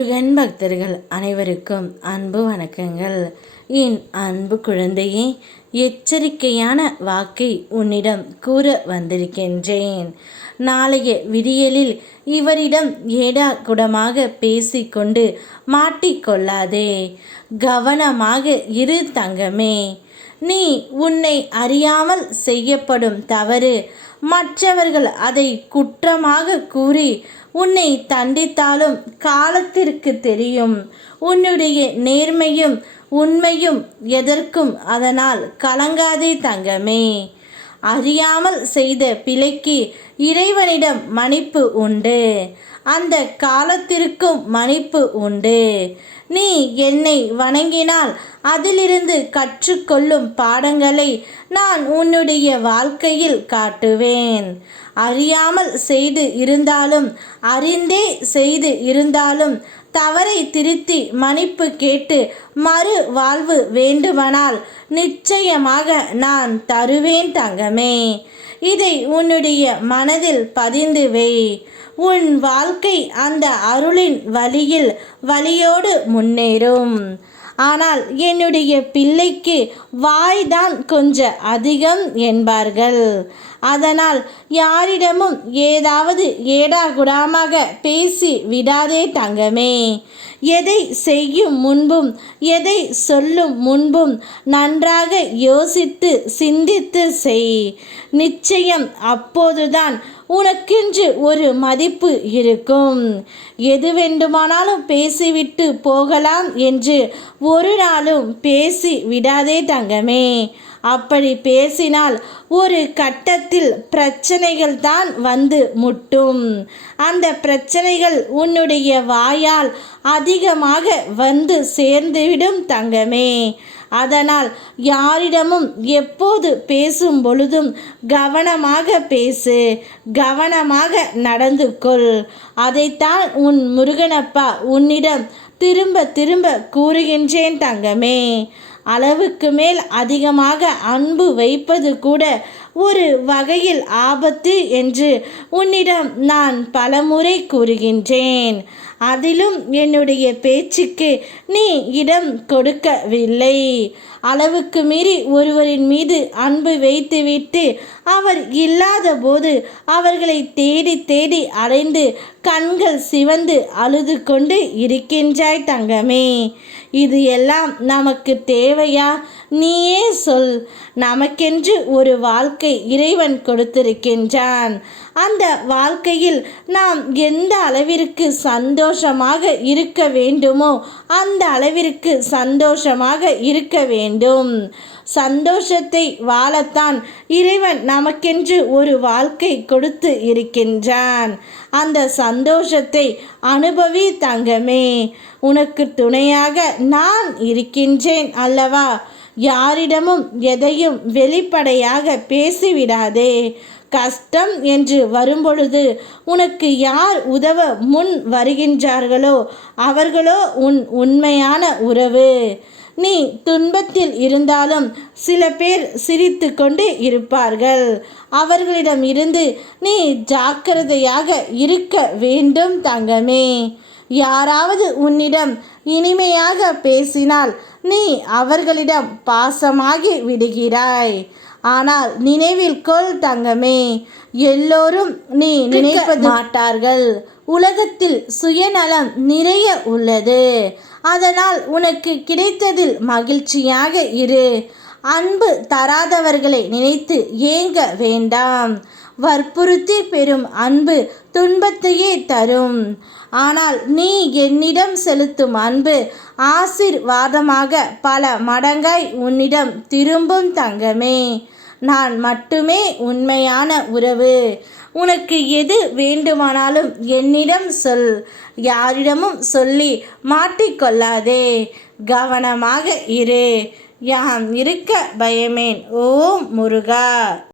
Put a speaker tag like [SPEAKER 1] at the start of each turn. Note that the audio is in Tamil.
[SPEAKER 1] முருகன் பக்தர்கள் அனைவருக்கும் அன்பு வணக்கங்கள். என் அன்பு குழந்தையே எச்சரிக்கையான வாக்கை உன்னிடம் கூற வந்திருக்கின்றேன். நாளைய விடியலில் இவரிடம் ஏடா குடமாக பேசிக்கொண்டு மாட்டிக்கொள்ளாதே. கவனமாக இரு தங்கமே. நீ உன்னை அறியாமல் செய்யப்படும் தவறு. மற்றவர்கள் அதை குற்றமாக கூறி உன்னை தண்டித்தாலும் காலத்திற்கு தெரியும். உன்னுடைய நேர்மையும் உண்மையும் எதற்கும் அதனால் கலங்காதே தங்கமே. அறியாமல் செய்த பிழைக்கு இறைவனிடம் மன்னிப்பு உண்டு. அந்த காலத்திற்கும் மன்னிப்பு உண்டு. நீ என்னை வணங்கினால் அதிலிருந்து கற்றுக்கொள்ளும் பாடங்களை நான் உன்னுடைய வாழ்க்கையில் காட்டுவேன். அறியாமல் செய்து இருந்தாலும் அறிந்தே செய்து இருந்தாலும் தவறை திருத்தி மன்னிப்பு கேட்டு மறு வாழ்வு வேண்டுமானால் நிச்சயமாக நான் தருவேன் தங்கமே. இதை உன்னுடைய மனதில் பதிந்து வை. உன் வாழ்க்கை அந்த அருளின் வழியில் வழியோடு முன்னேறும். ஆனால் என்னுடைய பிள்ளைக்கு வாய்தான் கொஞ்சம் அதிகம் என்பார்கள். அதனால் யாரிடமும் ஏதாவது ஏடாகுடாமாக பேசி விடாதே தங்கமே. எதை செய்யும் முன்பும் எதை சொல்லும் முன்பும் நன்றாக யோசித்து சிந்தித்து செய். நிச்சயம் அப்போதுதான் உனக்கென்று ஒரு மதிப்பு இருக்கும். எது வேண்டுமானாலும் பேசிவிட்டு போகலாம் என்று ஒரு நாளும் பேசி விடாதே தங்கமே. அப்படி பேசினால் ஒரு கட்டத்தில் பிரச்சனைகள் தான் வந்து முட்டும். அந்த பிரச்சனைகள் உன்னுடைய வாயால் அதிகமாக வந்து சேர்ந்துவிடும் தங்கமே. அதனால் யாரிடமும் எப்போது பேசும் பொழுதும் கவனமாக பேசு. கவனமாக நடந்து கொள். அதைத்தான் உன் முருகனப்பா உன்னிடம் திரும்ப திரும்ப கூறுகின்றேன் தங்கமே. அளவுக்கு மேல் அதிகமாக அன்பு வைப்பது கூட ஒரு வகையில் ஆபத்து என்று உன்னிடம் நான் பலமுறை கூறுகின்றேன். அதிலும் என்னுடைய பேச்சுக்கு நீ இடம் கொடுக்கவில்லை. அளவுக்கு மீறி ஒருவரின் மீது அன்பு வைத்துவிட்டு அவர் இல்லாத போது அவர்களை தேடி தேடி அலைந்து கண்கள் சிவந்து அழுது கொண்டு இருக்கின்றாய் தங்கமே. இது எல்லாம் நமக்கு தேவையா? நீயே சொல். நமக்கென்று ஒரு வாழ்க்கை இறைவன் கொடுத்திருக்கின்றான். அந்த வாழ்க்கையில் நாம் எந்த அளவிற்கு சந்தோஷமாக இருக்க வேண்டுமோ அந்த அளவிற்கு சந்தோஷமாக இருக்க வேண்டும். சந்தோஷத்தை வாழத்தான் இறைவன் நமக்கென்று ஒரு வாழ்க்கை கொடுத்து இருக்கின்றான். அந்த சந்தோஷத்தை அனுபவி தங்கமே. உனக்கு துணையாக நான் இருக்கின்றேன் அல்லவா? யாரிடமும் எதையும் வெளிப்படையாக பேசிவிடாதே. கஷ்டம் என்று வரும்பொழுது உனக்கு யார் உதவ முன் வருகின்றார்களோ அவர்களோ உன் உண்மையான உறவு. நீ துன்பத்தில் இருந்தாலும் சில பேர் சிரித்து கொண்டு இருப்பார்கள். அவர்களிடம் இருந்து நீ ஜாக்கிரதையாக இருக்க வேண்டும் தங்கமே. யாராவது உன்னிடம் இனிமையாக பேசினால் நீ அவர்களிடம் பாசமாகி விடுகிறாய். ஆனால் நினைவில் கொள் தங்கமே எல்லோரும் நீ நினைப்பது மாட்டார்கள். உலகத்தில் சுயநலம் நிறைய உள்ளது. அதனால் உனக்கு கிடைத்ததில் மகிழ்ச்சியாக இரு. அன்பு தராதவர்களை நினைத்து ஏங்க வேண்டாம். வற்புறுத்தி பெறும் அன்பு துன்பத்தையே தரும். ஆனால் நீ என்னிடம் செலுத்தும் அன்பு ஆசிர்வாதமாக பல மடங்காய் உன்னிடம் திரும்பும் தங்கமே. நான் மட்டுமே உண்மையான உறவு. உனக்கு எது வேண்டுமானாலும் என்னிடம் சொல். யாரிடமும் சொல்லி மாட்டிக்கொள்ளாதே கவனமாக இரு. யாம் இருக்க பயமேன். ஓம் முருகா!